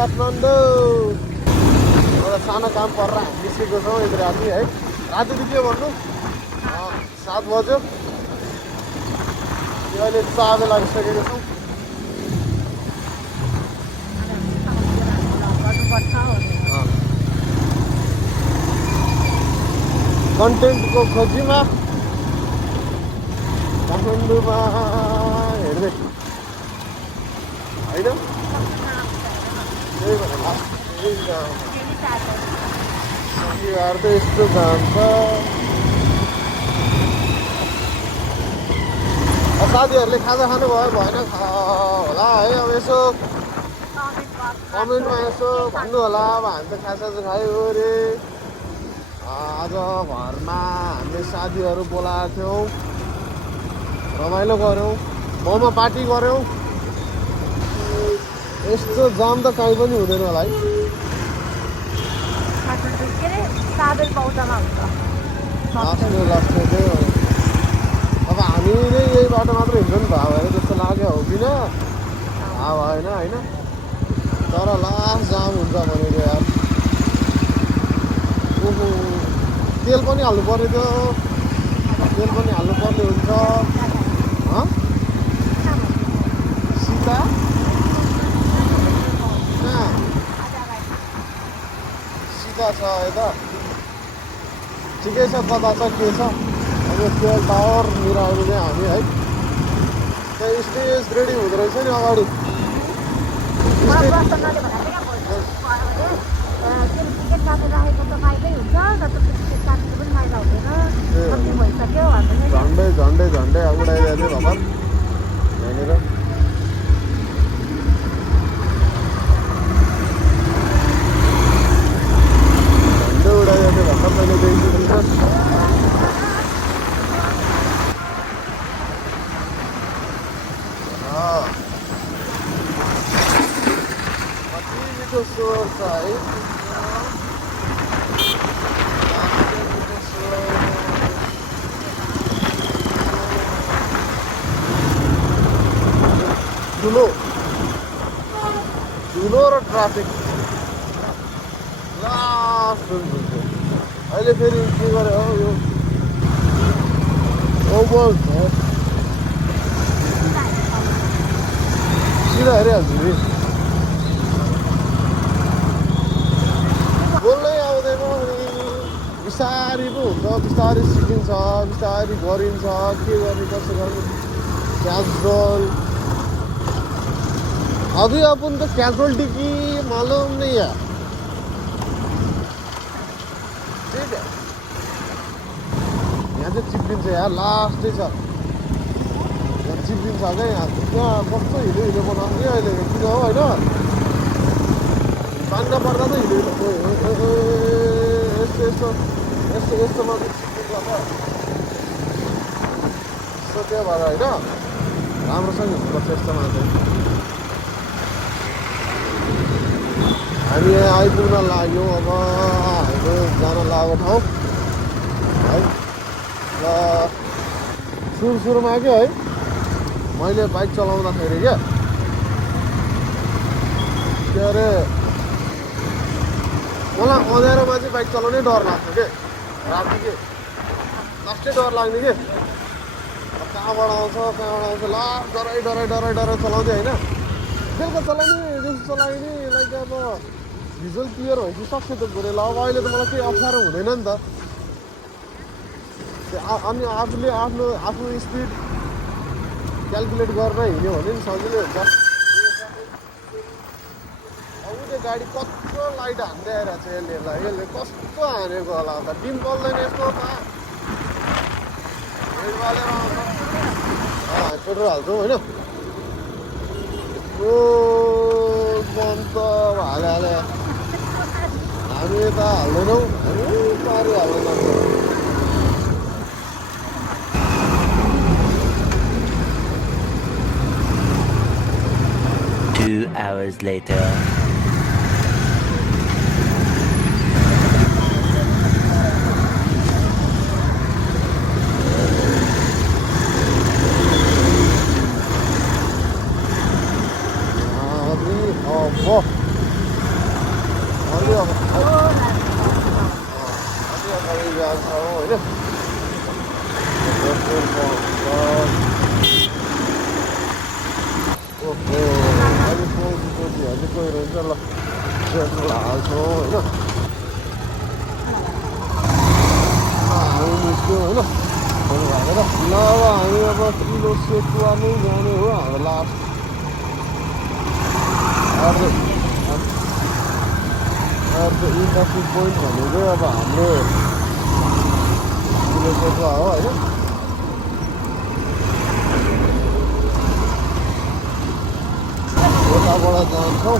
काठमाडौँ। एउटा सानो काम परेर हामी निस्केको छौँ यति राति है। राति त के भन्नु 7 बज्यो। अहिले 4 लागिसकेको छौँ। कन्टेन्टको खोजीमा काठमाडौँमा हेर्ने होइन। त्यही भनेर शनिबार त यस्तो जान्छ। साथीहरूले खाजा खानुभयो भएन होला है। अब यसो कमेन्टमा यसो भन्नु होला। अब हामी त खाजा खायो अरे। आज घरमा हामीले साथीहरू बोलाएको थियौँ, रमाइलो गऱ्यौँ, मोमो पार्टी गऱ्यौँ। यस्तो जाम त कहीँ पनि हुँदैन होला है। लस्ने त्यही हो। अब हामी नै यही बाटो मात्र हिँड्नु नि भयो भने जस्तो लाग्यो हो किन थाहा भएन होइन। तर लास्ट जाम हुन्छ भनेको यार। ओहो तेल पनि हाल्नु पर्ने थियो। तेल पनि हाल्नु पर्ने हुन्छ। सीता सीता छ यता। ठिकै छ कता छ के छ। अब तेल टावर मिलाउने नै हामी है। त्यहाँ स्टेज रेडी हुँदो रहेछ नि अगाडि। झन्डै उडाइदिएको थियो भर्खर यहाँनिर। झन्डै उडाइदिएको थियो भर्खर मैले देखिन्छ। कति मिठो स्वर छ है। धुलो र ट्राफिक लास्ट अहिले फेरि के गरे हो यो ओभर सिधा हेरिहाल्छु नि। बोल्नै आउँदैन। बिस्तारी पो हुन्छ, बिस्तारै सिकिन्छ, बिस्तारै गरिन्छ। के गर्ने कसो गर्ने क्याजुअल। अभी अपन तो कैजुअलिटी की मालूम नहीं है। ठीक है यहाँ चाहिँ चिप्लिन्छ यार। लास्टै छ यहाँ चिप्लिन्छ क्या। यहाँ कस्तो हिलो हिलो बनाउने अहिले किन हो होइन। बाङ्गा पर्दा त हिलो हिलो यस्तो यस्तोमा चाहिँ चिप्लिन्छ त। यस्तो त्यो भएर होइन राम्रोसँग हिँड्नुपर्छ यस्तोमा चाहिँ। हामी आइपुग्न लाग्यौँ। अब हाम्रो जान लागेको ठाउँ है। र सुरुमा के है मैले बाइक चलाउँदाखेरि के अरे मलाई अँध्यारोमा चाहिँ बाइक चलाउनै डर लाग्थ्यो के। राति के लास्टै डर लाग्ने के। कहाँबाट आउँछ लास्ट डराइ चलाउँथेँ होइन। बेलुका चलाउने दिउँसो चलाउने लाइक अब भिजुअल क्लियर भएपछि सक्छ त्यो कुरो। अब अहिले त मलाई केही अप्ठ्यारो हुँदैन नि त। अनि आफूले आफ्नो स्पिड क्यालकुलेट गरेर हिँड्यो भने नि सजिलै हुन्छ। अब त्यो गाडी कस्तो लाइट हान्दै आइरहेको छ यसले कस्तो हानेको होला त। डिम बल्दैन यस्तो पेट्रोल हाल्छौँ होइन। बन्द हाले हामी यता हाल्दैनौँ। हामी पारि हाल्नु जान्छौँ। 2 hours later. जान्छ हो होइन पेट्रोल पम्प ओहो अहिले फौजीहरूले कोही रहन्छ ल पेट्रोल हाल्छौँ होइन हामी निस्क्यौँ होइन राखेर ल अब हामी अब किलो सेकुवा नै जाने हो हाम्रो लास्ट इन्डस्ट्री पोइन्ट भनेको अब हाम्रो किलो सेकुवा हो होइन यताबाट जान्छौँ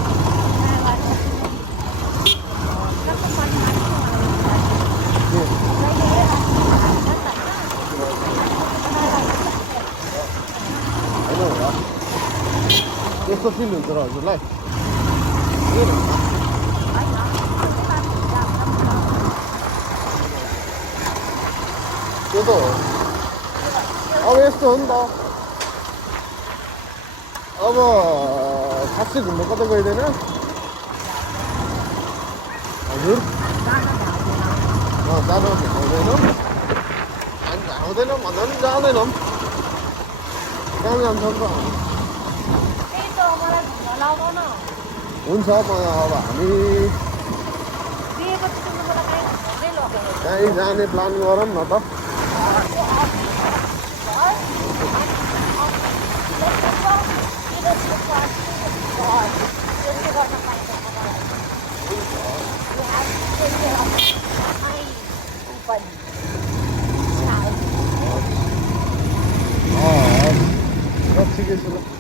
त्यस्तो फिल हुन्छ र हजुरलाई त्यो त हो अब यस्तो हो नि त अब खासै घुम्नु कतै गइँदैन हजुर जान भ्याउँदैनौँ हामी भ्याउँदैनौँ भन्दा पनि जाँदैनौँ कहाँ जान्छौँ त हुन्छ अब हामी कहीँ जाने प्लान गरौँ न त ठिकै छ ल